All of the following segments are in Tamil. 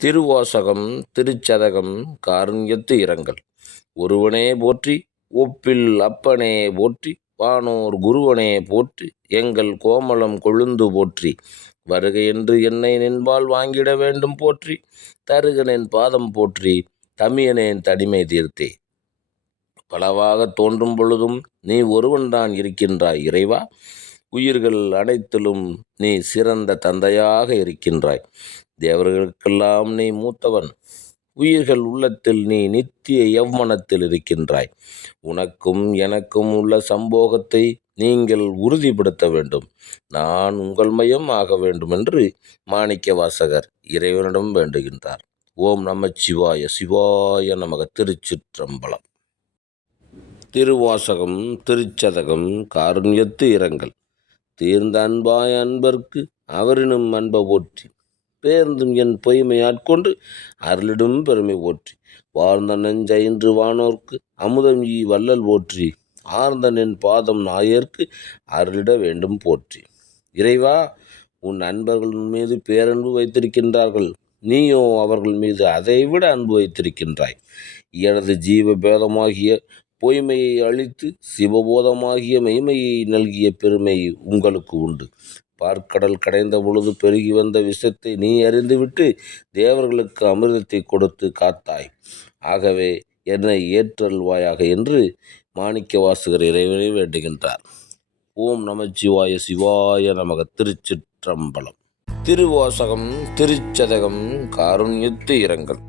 திருவாசகம் திருச்சதகம் காருண்யத்து இரங்கல். ஒருவனே போற்றி ஒப்பில் அப்பனே போற்றி வானோர் குருவனே போற்றி எங்கள் கோமளம் கொழுந்து போற்றி. வருகை என்று என்னை நின்பால் வாங்கிட வேண்டும் போற்றி தருகனேன் பாதம் போற்றி தமியனேன் தனிமை தீர்த்தே. பலவாக தோன்றும் பொழுதும் நீ ஒருவன்தான் இருக்கின்றாய் இறைவா. உயிர்கள் அனைத்திலும் நீ சிறந்த தந்தையாக இருக்கின்றாய். தேவர்களுக்கெல்லாம் நீ மூத்தவன். உயிர்கள் உள்ளத்தில் நீ நித்திய எவ்வனத்தில் இருக்கின்றாய். உனக்கும் எனக்கும் உள்ள சம்போகத்தை நீங்கள் உறுதிப்படுத்த வேண்டும். நான் உங்கள் மயம் ஆக வேண்டும் என்று மாணிக்க வாசகர் இறைவனிடம் வேண்டுகின்றார். ஓம் நம சிவாய சிவாய நமக. திருச்சிற்றம்பலம். திருவாசகம் திருச்சதகம் காருண்யத்து இரங்கல். தீர்ந்த அன்பாய அன்பர்க்கு அவரினும் அன்ப போற்றி பேர்ந்தும் என் பொய்மை ஆட்கொண்டு அருளிடும் பெருமை போற்றி வாழ்ந்த நெஞ்சயின்று வானோர்க்கு அமுதம் ஈ வள்ளல் போற்றி ஆர்ந்த நின் பாதம் நாயர்க்கு அருளிட வேண்டும் போற்றி. இறைவா உன் அன்பர்கள் மீது பேரன்பு வைத்திருக்கின்றார்கள் நீயோ அவர்கள் மீது அதைவிட அன்பு வைத்திருக்கின்றாய். எனது ஜீவ பேதமாகிய பொய்மையை அழித்து சிவபோதமாகிய மெய்மையை நல்கிய பெருமை உங்களுக்கு உண்டு. பார்க்கடல் கடைந்த பொழுது பெருகி வந்த விஷத்தை நீ அறிந்துவிட்டு தேவர்களுக்கு அமிர்தத்தை கொடுத்து காத்தாய். ஆகவே என்னை ஏற்றல்வாயாக என்று மாணிக்க வாசகர் இறைவனை வேண்டுகின்றார். ஓம் நமச்சிவாய சிவாய நமக திருச்சிற்றம்பலம். திருவாசகம் திருச்சதகம் காருண்யத்து இரங்கல்.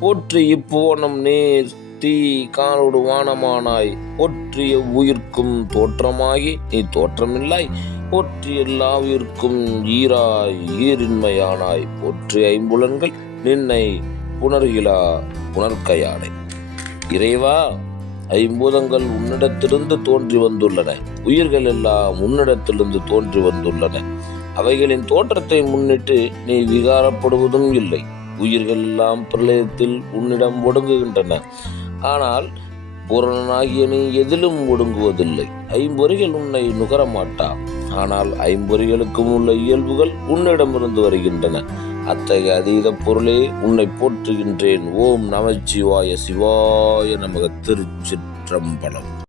போற்றி இப்போனம் நீர் தீ காலோடு வானமானாய். ஒற்றிய உயிர்க்கும் தோற்றமாகி நீ தோற்றமில்லாய். போற்றி எல்லா உயிர்க்கும் ஈராய் ஈரின்மையானாய். போற்றி ஐம்புலன்கள் நின்னை புணர்கிலா புணர்கையாடை இறைவா ஐம்பூதங்கள் உன்னிடத்திலிருந்து தோன்றி வந்துள்ளன. உயிர்கள் எல்லாம் உன்னிடத்திலிருந்து தோன்றி வந்துள்ளன. அவைகளின் தோற்றத்தை முன்னிட்டு நீ விகாரப்படுவதும் இல்லை. உயிர்கள் எல்லாம் பிரளயத்தில் உன்னிடம் ஒடுங்குகின்றன. ஆனால் பூரணனாகிய நீ எதிலும் ஒடுங்குவதில்லை. ஐம்பொறிகள் உன்னை நுகரமாட்டா. ஆனால் ஐம்பொறிகளுக்கும் உள்ள இயல்புகள் உன்னிடமிருந்து வருகின்றன. அத்தகைய அதீத பொருளே உன்னை போற்றுகின்றேன். ஓம் நமச்சிவாய சிவாய நமக திருச்சிற்றம்பலம்.